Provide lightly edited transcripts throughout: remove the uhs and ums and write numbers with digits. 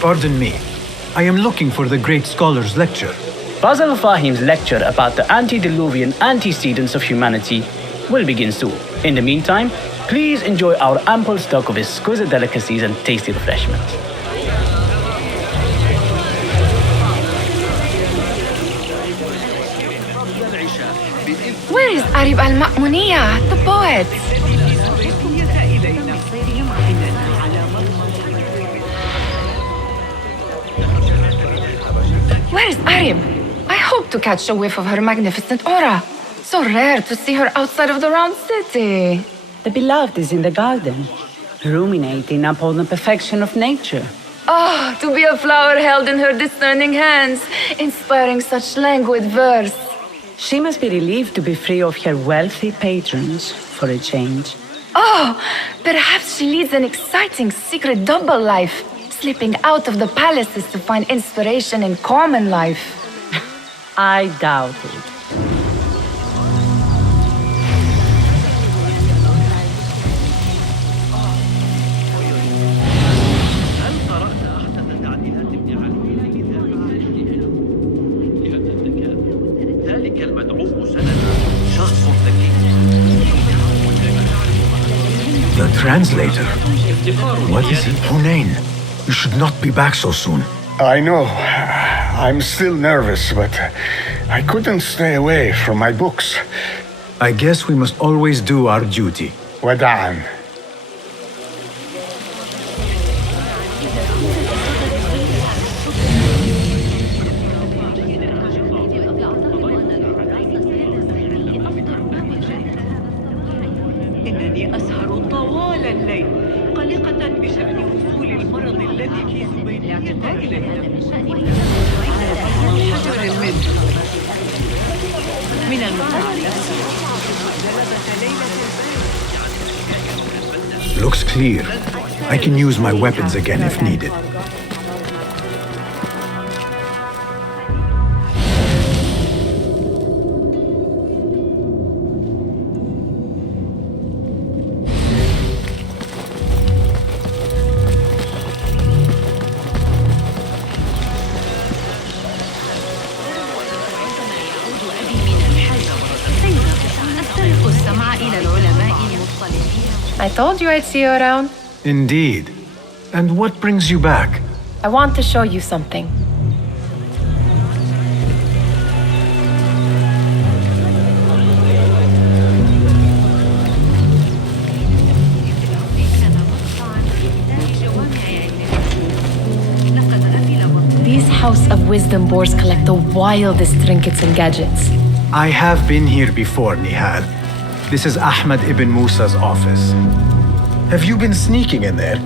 Pardon me. I am looking for the great scholar's lecture. Basil Fahim's lecture about the antediluvian antecedents of humanity will begin soon. In the meantime, please enjoy our ample stock of exquisite delicacies and tasty refreshments. Where is Arib al-Ma'muniya, the poet? Where is Arib? I hope to catch a whiff of her magnificent aura. So rare to see her outside of the round city. The beloved is in the garden, ruminating upon the perfection of nature. Ah, to be a flower held in her discerning hands, inspiring such languid verse. She must be relieved to be free of her wealthy patrons for a change. Oh, perhaps she leads an exciting secret double life, slipping out of the palaces to find inspiration in common life. I doubt it. The translator? What is it? Hunain, you should not be back so soon. I know. I'm still nervous, but I couldn't stay away from my books. I guess we must always do our duty. Wada'an. إنني أسهر طوال الليل قلقة بشأن وصول المرض الذي في زبيدة إلينا. حجر من المقابلة. Looks clear. I can use my weapons again if needed. I told you I'd see you around. Indeed. And what brings you back? I want to show you something. These House of Wisdom boards collect the wildest trinkets and gadgets. I have been here before, Nihal. This is Ahmed ibn Musa's office. Have you been sneaking in there?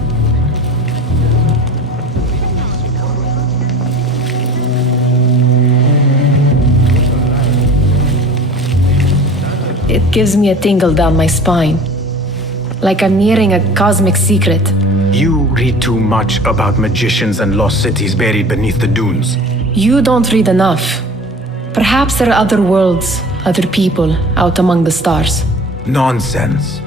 It gives me a tingle down my spine. Like I'm nearing a cosmic secret. You read too much about magicians and lost cities buried beneath the dunes. You don't read enough. Perhaps there are other worlds, other people out among the stars. Nonsense.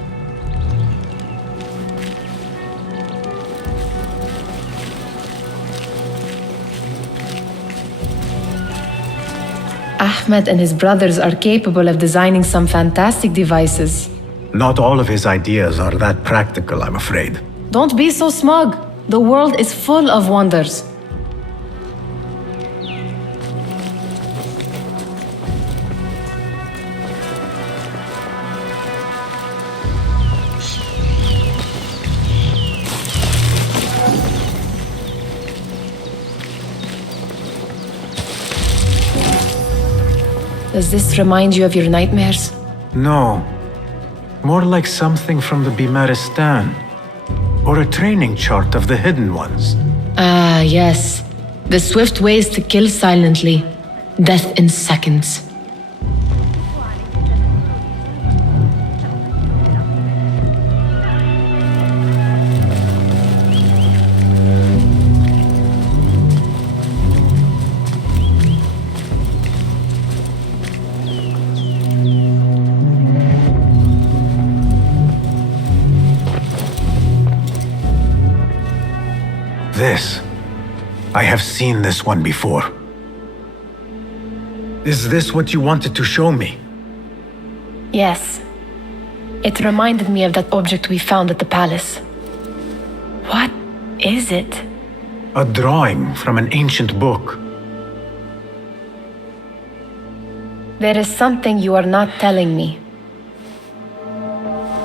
Ahmed and his brothers are capable of designing some fantastic devices. Not all of his ideas are that practical, I'm afraid. Don't be so smug. The world is full of wonders. Does this remind you of your nightmares? No. More like something from the Bimaristan. Or a training chart of the Hidden Ones. Ah, yes. The swift ways to kill silently. Death in seconds. This. I have seen this one before. Is this what you wanted to show me? Yes. It reminded me of that object we found at the palace. What is it? A drawing from an ancient book. There is something you are not telling me.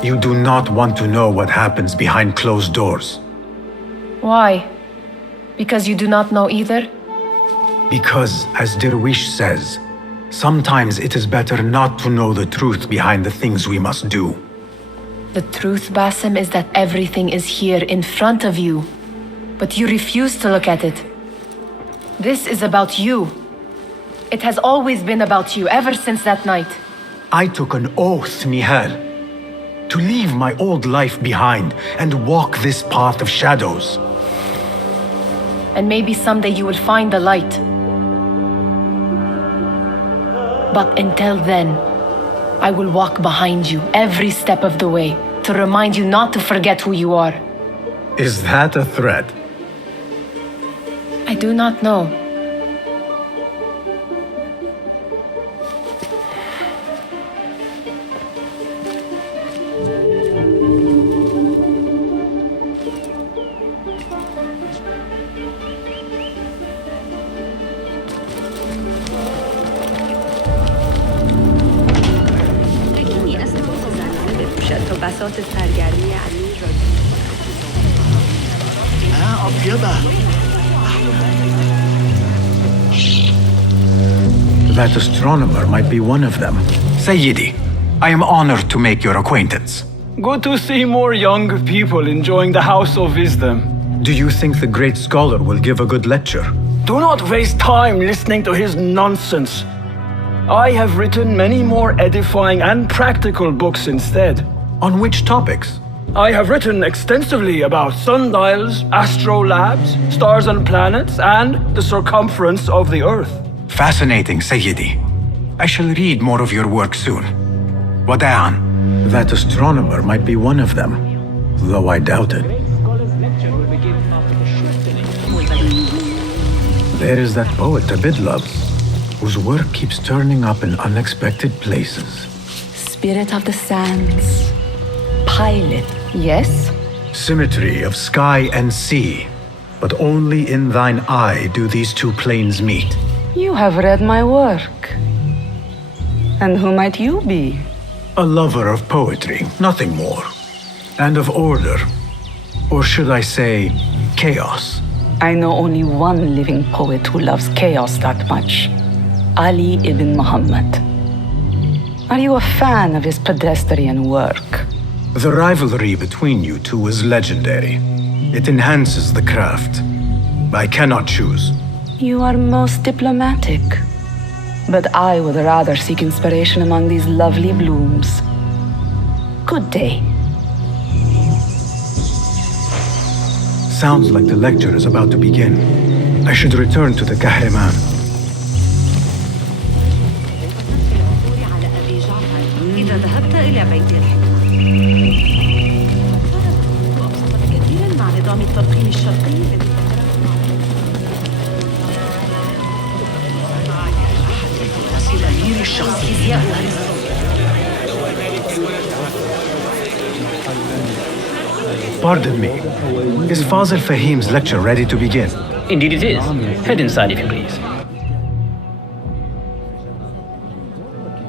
You do not want to know what happens behind closed doors. Why? Because you do not know either? Because, as Derwish says, sometimes it is better not to know the truth behind the things we must do. The truth, Basim, is that everything is here in front of you. But you refuse to look at it. This is about you. It has always been about you, ever since that night. I took an oath, Nihal, to leave my old life behind and walk this path of shadows. And maybe someday you will find the light. But until then, I will walk behind you every step of the way to remind you not to forget who you are. Is that a threat? I do not know. بساط سرگرمی امیر That astronomer might be one of them. Sayyidi, I am honored to make your acquaintance. Good to see more young people enjoying the House of Wisdom. Do you think the great scholar will give a good lecture? Do not waste time listening to his nonsense. I have written many more edifying and practical books instead. On which topics? I have written extensively about sundials, astrolabs, stars and planets, and the circumference of the Earth. Fascinating, Sayyidi. I shall read more of your work soon. Wada'an. That astronomer might be one of them, though I doubt it. There is that poet Abid loves, whose work keeps turning up in unexpected places. Spirit of the sands. Pilot. Yes? Symmetry of sky and sea, but only in thine eye do these two planes meet. You have read my work. And who might you be? A lover of poetry, nothing more. And of order. Or should I say, chaos. I know only one living poet who loves chaos that much. Ali ibn Muhammad. Are you a fan of his pedestrian work? The rivalry between you two is legendary. It enhances the craft. I cannot choose. You are most diplomatic. But I would rather seek inspiration among these lovely blooms. Good day. Sounds like the lecture is about to begin. I should return to the Kahraman. إذا ذهبت إلى بيت الحكمة وأبسط كثيرا مع نظام التلقين الشرقي Pardon me. Is Fazil Fahim's lecture ready to begin? Indeed it is. Head inside if you please.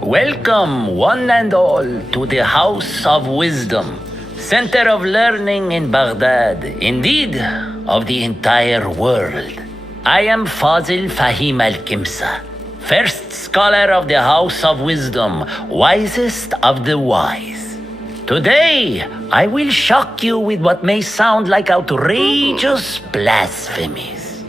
Welcome, one and all, to the House of Wisdom, center of learning in Baghdad, indeed, of the entire world. I am Fazil Fahim al-Kimsa, first scholar of the House of Wisdom, wisest of the wise. Today, I will shock you with what may sound like outrageous blasphemies.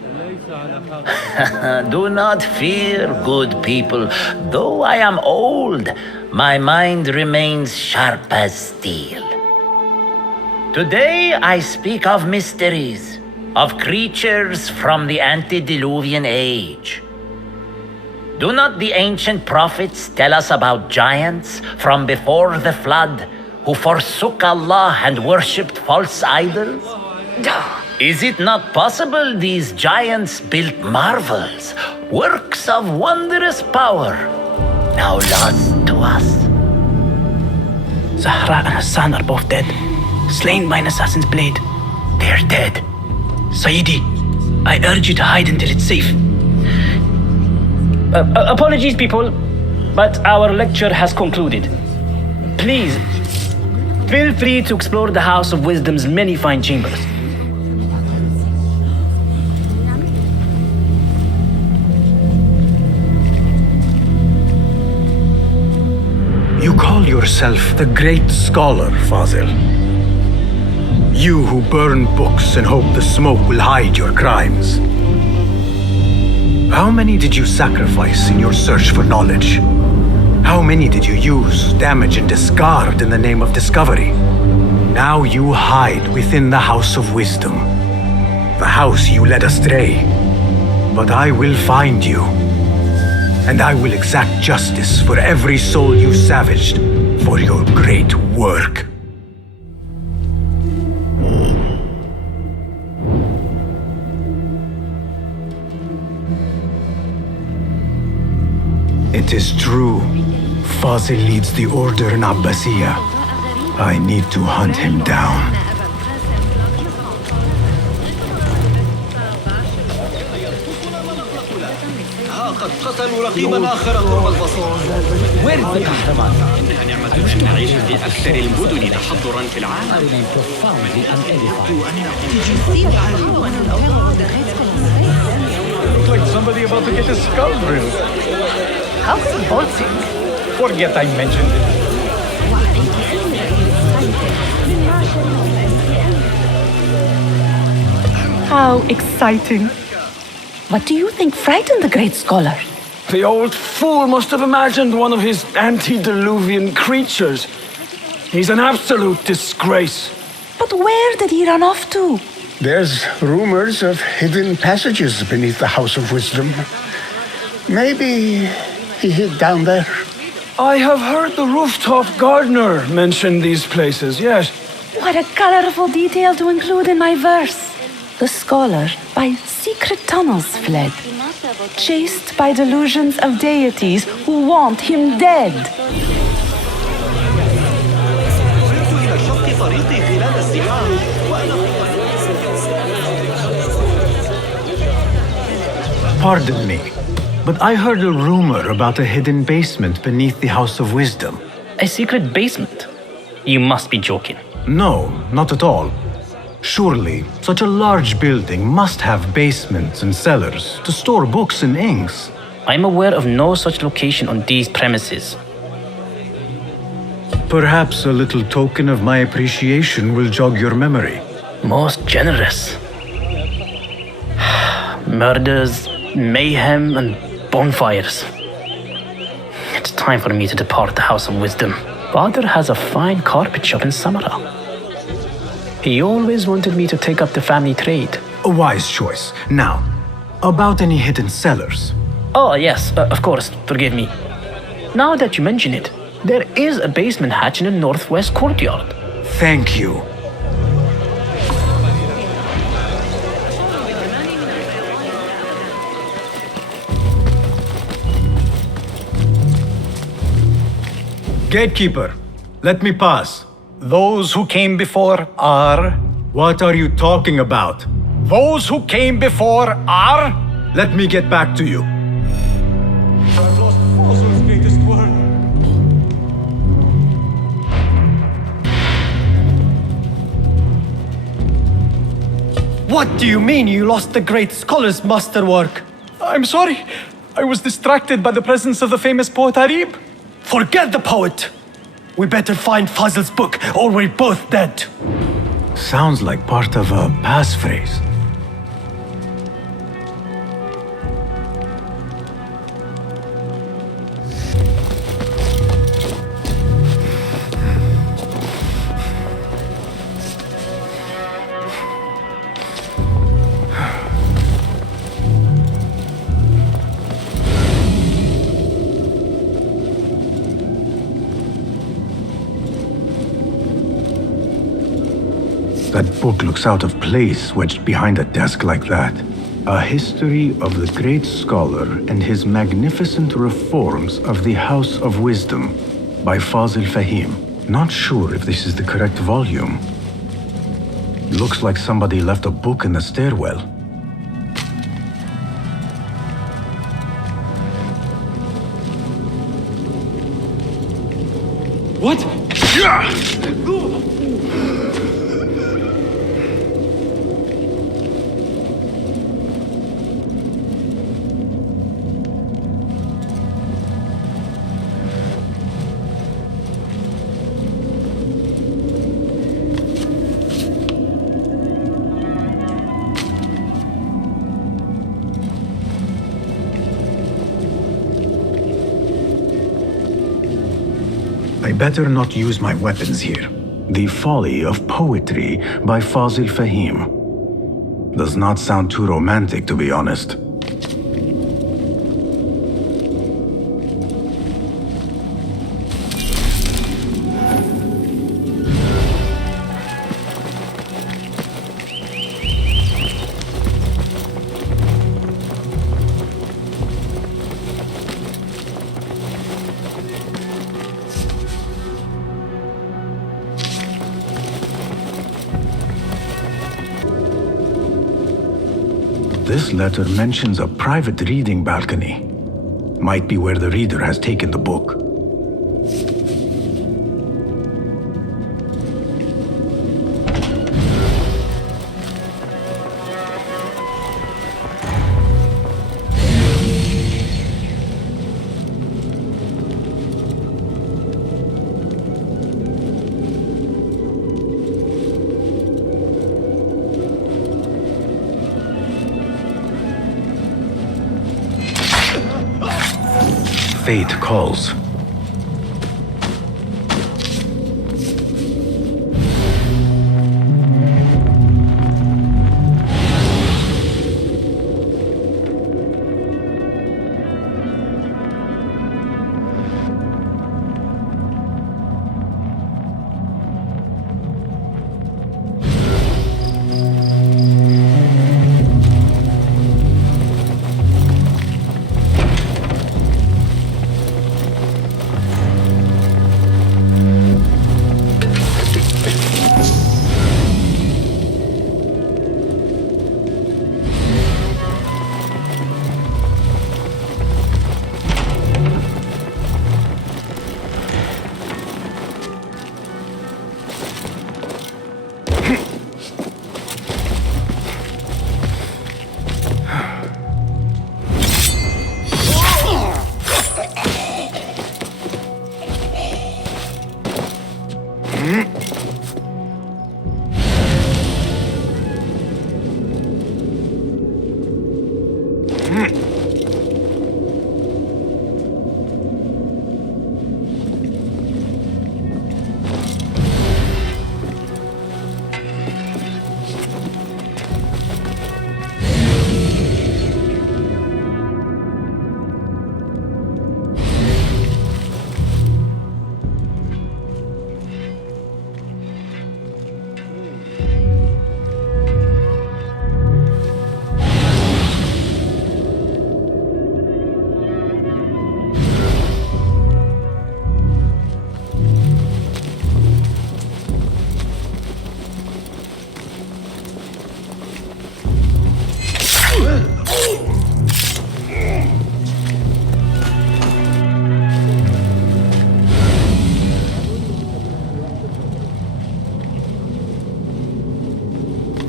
Do not fear, good people. Though I am old, my mind remains sharp as steel. Today I speak of mysteries, of creatures from the antediluvian age. Do not the ancient prophets tell us about giants from before the flood who forsook Allah and worshipped false idols? Is it not possible these giants built marvels, works of wondrous power, now lost to us? Zahra and Hassan are both dead, slain by an assassin's blade. They're dead. Sayyidi, I urge you to hide until it's safe. Apologies, people, but our lecture has concluded. Please, feel free to explore the House of Wisdom's many fine chambers. You call yourself the great scholar, Fazil. You who burn books and hope the smoke will hide your crimes. How many did you sacrifice in your search for knowledge? How many did you use, damage, and discard in the name of discovery? Now you hide within the House of Wisdom, the house you led astray. But I will find you, and I will exact justice for every soul you savaged for your great work. It is true. Fazil leads the order in Abbasiyya. I need to hunt him down. قد قتلوا رقيبا آخر قرب البصور. Where is the قهرمان؟ إنها نعمة أن نعيش في أكثر المدن تحضرا في العالم. Looks like somebody about to get his skull drilled. How revolting. Forget I mentioned it. How exciting. What do you think frightened the great scholar? The old fool must have imagined one of his antediluvian creatures. He's an absolute disgrace. But where did he run off to? There's rumors of hidden passages beneath the House of Wisdom. Maybe he hid down there. I have heard the rooftop gardener mention these places, yes. What a colorful detail to include in my verse. The scholar by secret tunnels fled, chased by delusions of deities who want him dead. Pardon me, but I heard a rumor about a hidden basement beneath the House of Wisdom. A secret basement? You must be joking. No, not at all. Surely, such a large building must have basements and cellars to store books and inks. I'm aware of no such location on these premises. Perhaps a little token of my appreciation will jog your memory. Most generous. Murders, mayhem, and bonfires. It's time for me to depart the House of Wisdom. Father has a fine carpet shop in Samara. He always wanted me to take up the family trade. A wise choice. Now, about any hidden cellars. Oh, yes, of course, forgive me. Now that you mention it, there is a basement hatch in the northwest courtyard. Thank you. Gatekeeper, let me pass. Those who came before are. What are you talking about? Those who came before are. Let me get back to you. I've lost Fazil's greatest word. What do you mean you lost the great scholar's masterwork? I'm sorry. I was distracted by the presence of the famous poet Arib. Forget the poet. We better find Fazil's book or we're both dead. Sounds like part of a passphrase. That book looks out of place wedged behind a desk like that. A history of the great scholar and his magnificent reforms of the House of Wisdom by Fazil Fahim. Not sure if this is the correct volume. Looks like somebody left a book in the stairwell. What? I better not use my weapons here. The Folly of Poetry by Fazil Fahim. Does not sound too romantic, to be honest. This letter mentions a private reading balcony. Might be where the reader has taken the book. Fate calls.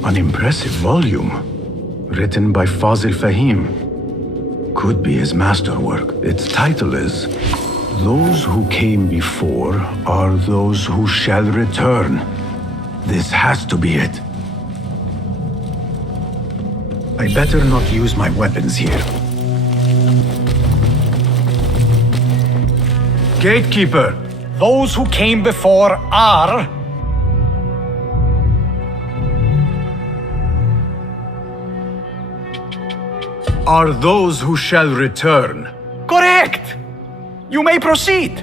An impressive volume, written by Fazil Fahim. Could be his masterwork. Its title is Those Who Came Before Are Those Who Shall Return. This has to be it. I better not use my weapons here. Gatekeeper, Those who came before are... are those who shall return. Correct! You may proceed.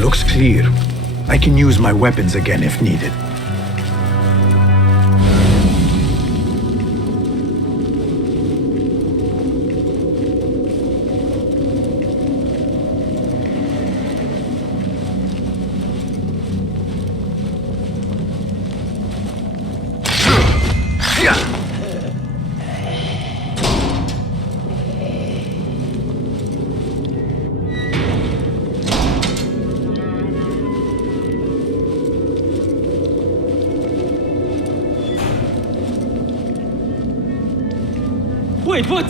Looks clear. I can use my weapons again if needed. Wait, what?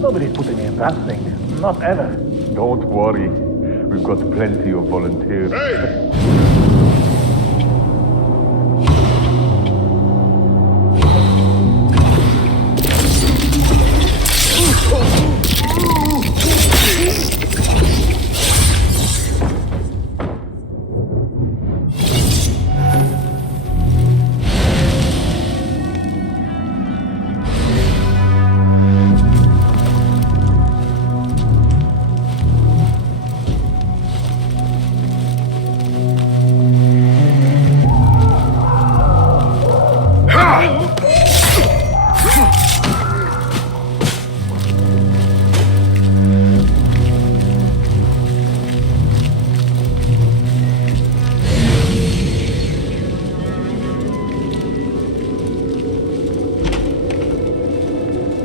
Nobody's putting me in that thing. Not ever. Don't worry. We've got plenty of volunteers.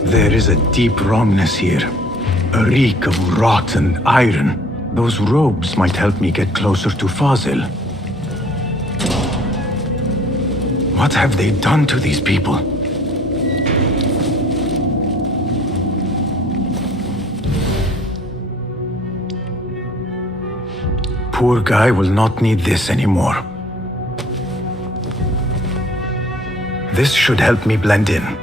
There is a deep wrongness here. A reek of rotten iron. Those robes might help me get closer to Fazil. What have they done to these people? Poor guy will not need this anymore. This should help me blend in.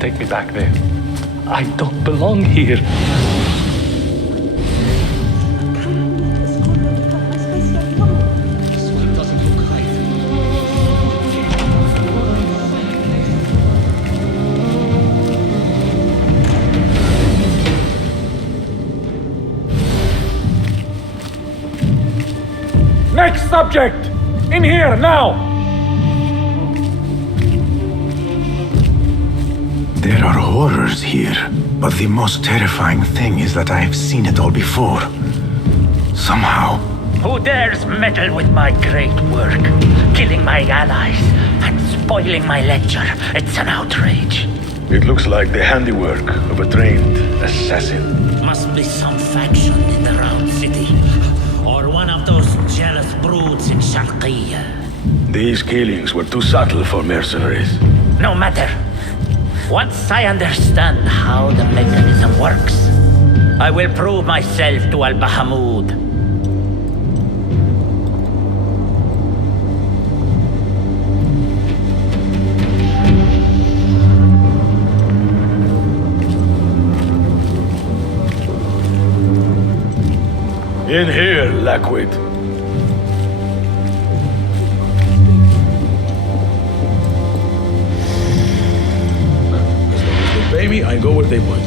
Take me back there. I don't belong here. Next subject! In here, now! There are horrors here, but the most terrifying thing is that I have seen it all before. Somehow. Who dares meddle with my great work, killing my allies and spoiling my lecture. It's an outrage. It looks like the handiwork of a trained assassin. Must be some faction in the Round City. Or one of those jealous broods in Sharqiyya. These killings were too subtle for mercenaries. No matter. Once I understand how the mechanism works, I will prove myself to Al-Bahamud. In here, Lackwit. Pay me, I go where they want.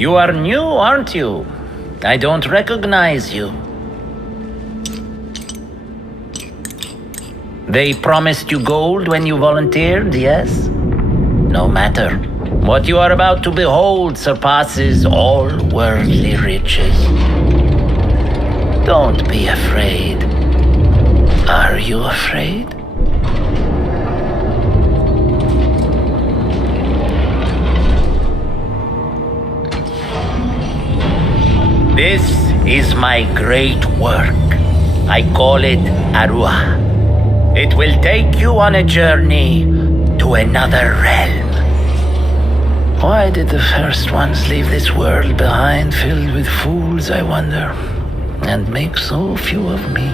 You are new, aren't you? I don't recognize you. They promised you gold when you volunteered, yes? No matter. What you are about to behold surpasses all worldly riches. Don't be afraid. Are you afraid? This is my great work. I call it Arwah. It will take you on a journey to another realm. Why did the first ones leave this world behind filled with fools, I wonder, and make so few of me?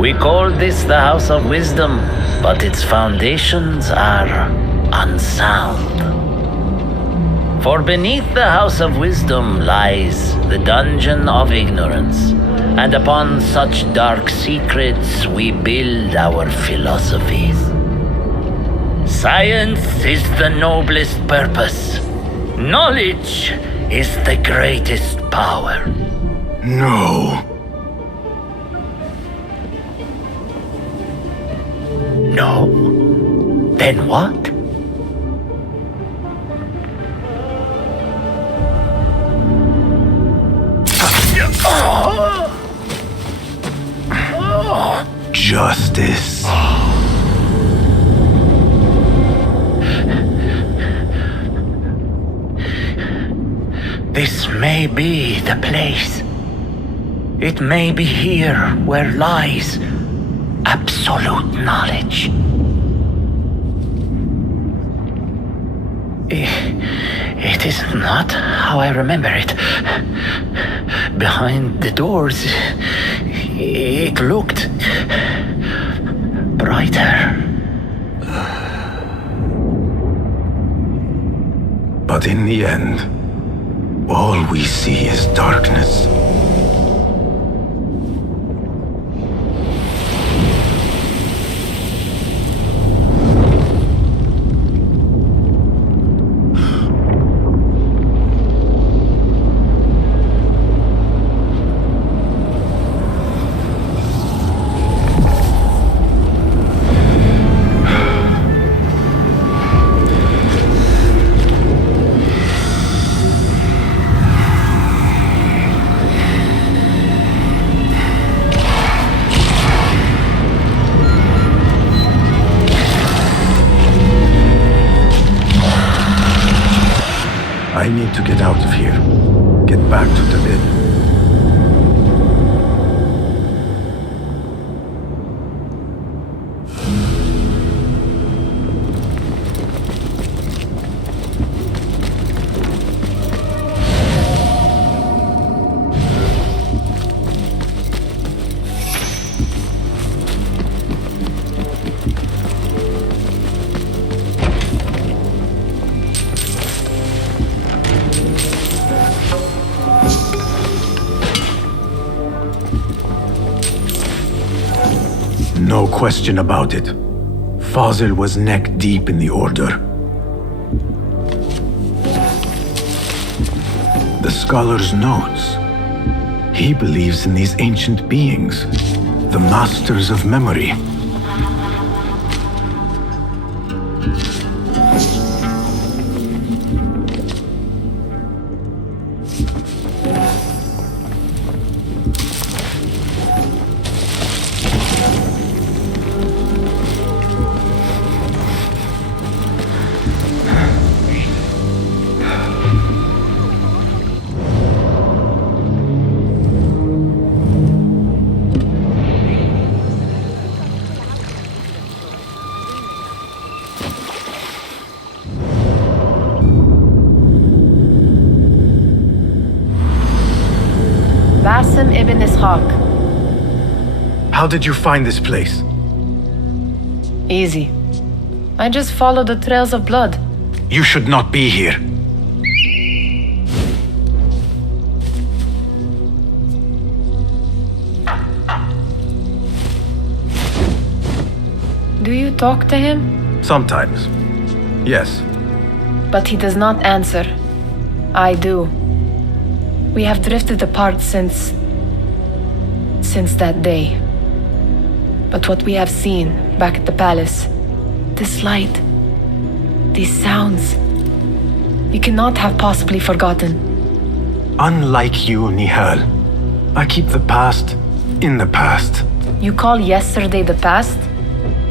We call this the House of Wisdom, but its foundations are unsound. For beneath the House of Wisdom lies the Dungeon of Ignorance, and upon such dark secrets we build our philosophies. Science is the noblest purpose. Knowledge is the greatest power. No. No? Then what? Justice. This may be the place. It may be here where lies absolute knowledge. It is not how I remember it. Behind the doors, it looked brighter. But in the end, all we see is darkness. I need to get out of here. Get back to the bed. No question about it. Fazil was neck deep in the Order. The scholar's notes. He believes in these ancient beings, the masters of memory. Basim ibn Ishaq. How did you find this place? Easy. I just followed the trails of blood. You should not be here. Do you talk to him? Sometimes. Yes. But he does not answer. I do. We have drifted apart since that day. But what we have seen back at the palace, this light, these sounds, we cannot have possibly forgotten. Unlike you, Nihal, I keep the past in the past. You call yesterday the past?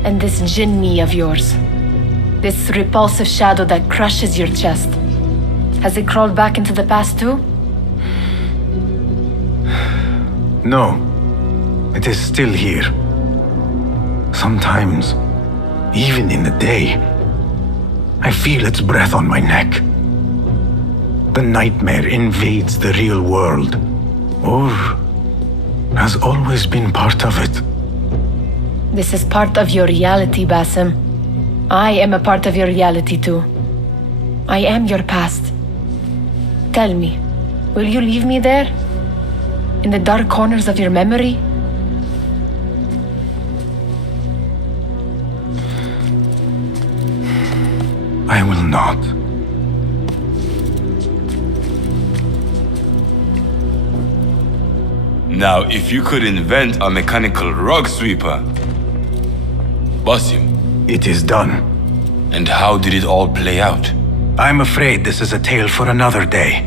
And this jinni of yours, this repulsive shadow that crushes your chest, has it crawled back into the past too? No, it is still here. Sometimes, even in the day, I feel its breath on my neck. The nightmare invades the real world, or has always been part of it. This is part of your reality, Basim. I am a part of your reality too. I am your past. Tell me, will you leave me there? In the dark corners of your memory? I will not. Now, if you could invent a mechanical rug sweeper, Basim. It is done. And how did it all play out? I'm afraid this is a tale for another day.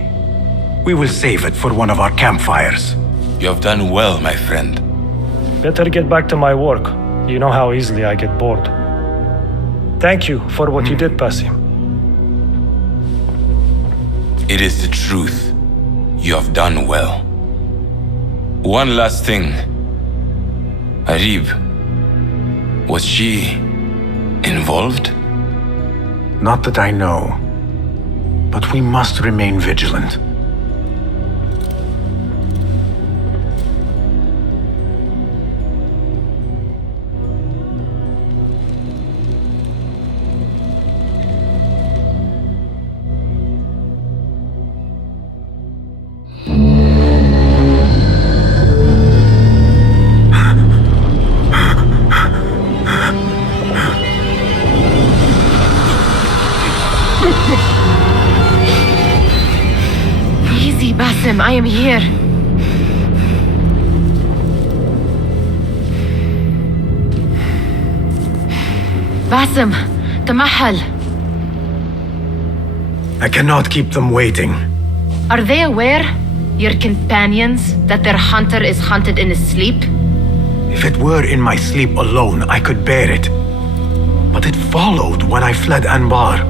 We will save it for one of our campfires. You have done well, my friend. Better get back to my work. You know how easily I get bored. Thank you for what you did, Basim. It is the truth. You have done well. One last thing. Arib, was she involved? Not that I know, but we must remain vigilant. Basim, I am here. Basim, Tamahal. I cannot keep them waiting. Are they aware, your companions, that their hunter is hunted in his sleep? If it were in my sleep alone, I could bear it. But it followed when I fled Anbar.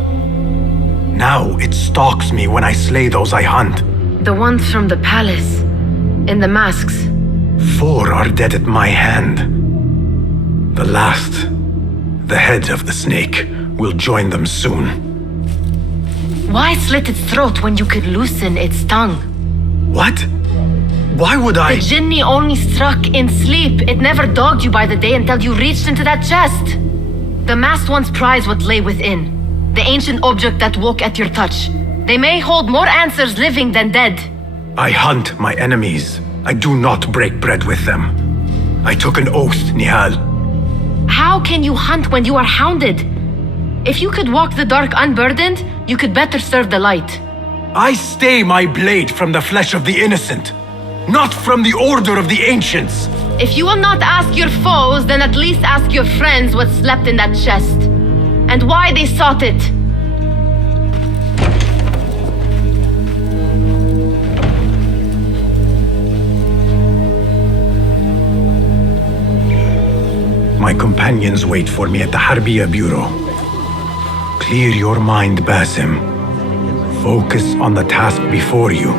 Now it stalks me when I slay those I hunt. The ones from the palace, in the masks. 4 are dead at my hand. The last, the head of the snake, will join them soon. Why slit its throat when you could loosen its tongue? What? Why would I? The jinni only struck in sleep. It never dogged you by the day until you reached into that chest. The masked ones prize what lay within. The ancient object that woke at your touch. They may hold more answers living than dead. I hunt my enemies. I do not break bread with them. I took an oath, Nihal. How can you hunt when you are hounded? If you could walk the dark unburdened, you could better serve the light. I stay my blade from the flesh of the innocent, not from the order of the ancients. If you will not ask your foes, then at least ask your friends what slept in that chest, and why they sought it. My companions wait for me at the Harbiya Bureau. Clear your mind, Basim. Focus on the task before you.